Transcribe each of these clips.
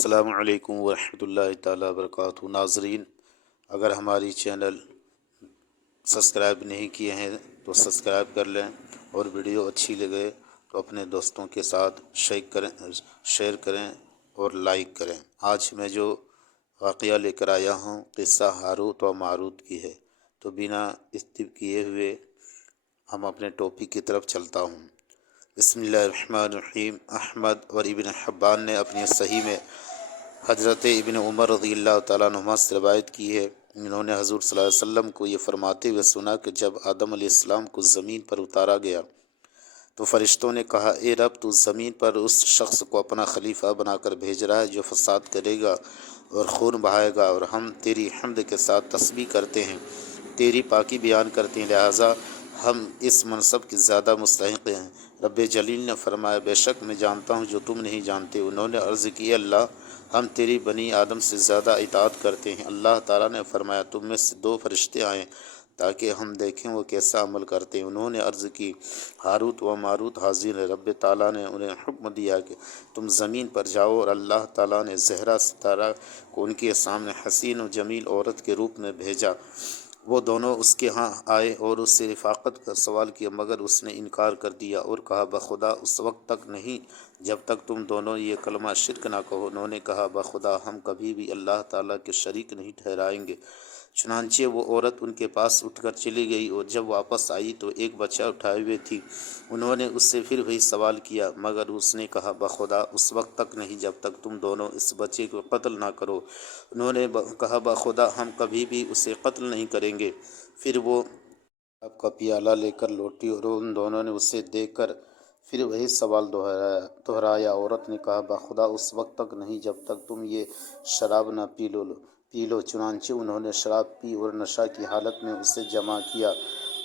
السلام علیکم ورحمۃ اللہ تعالیٰ وبرکاتہ۔ ناظرین، اگر ہماری چینل سبسکرائب نہیں کیے ہیں تو سبسکرائب کر لیں، اور ویڈیو اچھی لگے تو اپنے دوستوں کے ساتھ شیئر کریں اور لائک کریں۔ آج میں جو واقعہ لے کر آیا ہوں قصہ ہاروت و ماروت کی ہے، تو بنا اسکپ کیے ہوئے ہم اپنے ٹاپک کی طرف چلتا ہوں۔ بسم اللہ الرحمن الرحیم۔ احمد اور ابن حبان نے اپنی صحیح میں حضرت ابن عمر رضی اللہ تعالیٰ عنہما سے روایت کی ہے، انہوں نے حضور صلی اللہ علیہ وسلم کو یہ فرماتے ہوئے سنا کہ جب آدم علیہ السلام کو زمین پر اتارا گیا تو فرشتوں نے کہا، اے رب، تو زمین پر اس شخص کو اپنا خلیفہ بنا کر بھیج رہا ہے جو فساد کرے گا اور خون بہائے گا، اور ہم تیری حمد کے ساتھ تسبیح کرتے ہیں، تیری پاکی بیان کرتے ہیں، لہٰذا ہم اس منصب کے زیادہ مستحق ہیں۔ رب جلیل نے فرمایا، بے شک میں جانتا ہوں جو تم نہیں جانتے۔ انہوں نے عرض کی، اے اللہ، ہم تیری بنی آدم سے زیادہ اطاعت کرتے ہیں۔ اللہ تعالیٰ نے فرمایا، تم میں سے 2 فرشتے آئیں تاکہ ہم دیکھیں وہ کیسا عمل کرتے ہیں۔ انہوں نے عرض کی، ہاروت و ماروت حاضر ہے۔ رب تعالیٰ نے انہیں حکم دیا کہ تم زمین پر جاؤ، اور اللہ تعالیٰ نے زہرا ستارہ کو ان کے سامنے حسین و جمیل عورت کے روپ میں بھیجا۔ وہ دونوں اس کے ہاں آئے اور اس سے رفاقت کا سوال کیا، مگر اس نے انکار کر دیا اور کہا، بخدا اس وقت تک نہیں جب تک تم دونوں یہ کلمہ شرک نہ کہو۔ انہوں نے کہا، بخدا ہم کبھی بھی اللہ تعالیٰ کے شریک نہیں ٹھہرائیں گے۔ چنانچہ وہ عورت ان کے پاس اٹھ کر چلی گئی، اور جب واپس آئی تو ایک بچہ اٹھائے ہوئے تھی۔ انہوں نے اس سے پھر وہی سوال کیا، مگر اس نے کہا، بخدا اس وقت تک نہیں جب تک تم دونوں اس بچے کو قتل نہ کرو۔ انہوں نے کہا، بخدا ہم کبھی بھی اسے قتل نہیں کریں گے۔ پھر وہ شراب کا پیالہ لے کر لوٹی، اور ان دونوں نے اسے دیکھ کر پھر وہی سوال دہرایا۔ عورت نے کہا، بخدا اس وقت تک نہیں جب تک تم یہ شراب نہ پی لو۔ چنانچہ انہوں نے شراب پی اور نشہ کی حالت میں اسے جمع کیا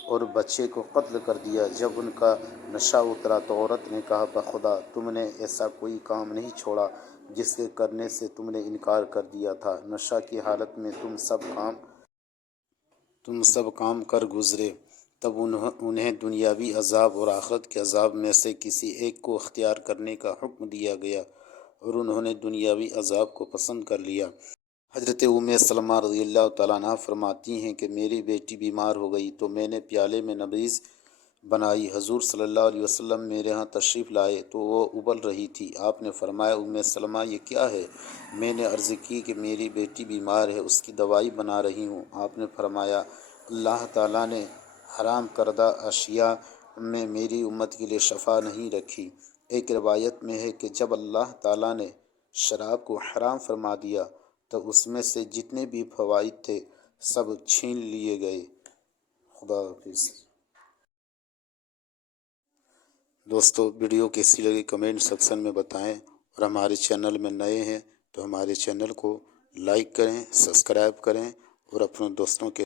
اور بچے کو قتل کر دیا۔ جب ان کا نشہ اترا تو عورت نے کہا، بخدا تم نے ایسا کوئی کام نہیں چھوڑا جس کے کرنے سے تم نے انکار کر دیا تھا۔ نشہ کی حالت میں تم سب کام کر گزرے۔ تب انہیں دنیاوی عذاب اور آخرت کے عذاب میں سے کسی ایک کو اختیار کرنے کا حکم دیا گیا، اور انہوں نے دنیاوی عذاب کو پسند کر لیا۔ حضرت ام سلمہ رضی اللہ تعالیٰ عنہا فرماتی ہیں کہ میری بیٹی بیمار ہو گئی تو میں نے پیالے میں نبیذ بنائی۔ حضور صلی اللہ علیہ وسلم میرے ہاں تشریف لائے تو وہ ابل رہی تھی۔ آپ نے فرمایا، ام سلمہ یہ کیا ہے؟ میں نے عرض کی کہ میری بیٹی بیمار ہے، اس کی دوائی بنا رہی ہوں۔ آپ نے فرمایا، اللہ تعالیٰ نے حرام کردہ اشیاء میں میری امت کے لیے شفا نہیں رکھی۔ ایک روایت میں ہے کہ جب اللہ تعالیٰ نے شراب کو حرام فرما دیا تو اس میں سے جتنے بھی فوائد تھے سب چھین لیے گئے۔ خدا حافظ۔ دوستو، ویڈیو کیسی لگی کمنٹ سیکشن میں بتائیں، اور ہمارے چینل میں نئے ہیں تو ہمارے چینل کو لائک کریں، سبسکرائب کریں، اور اپنے دوستوں کے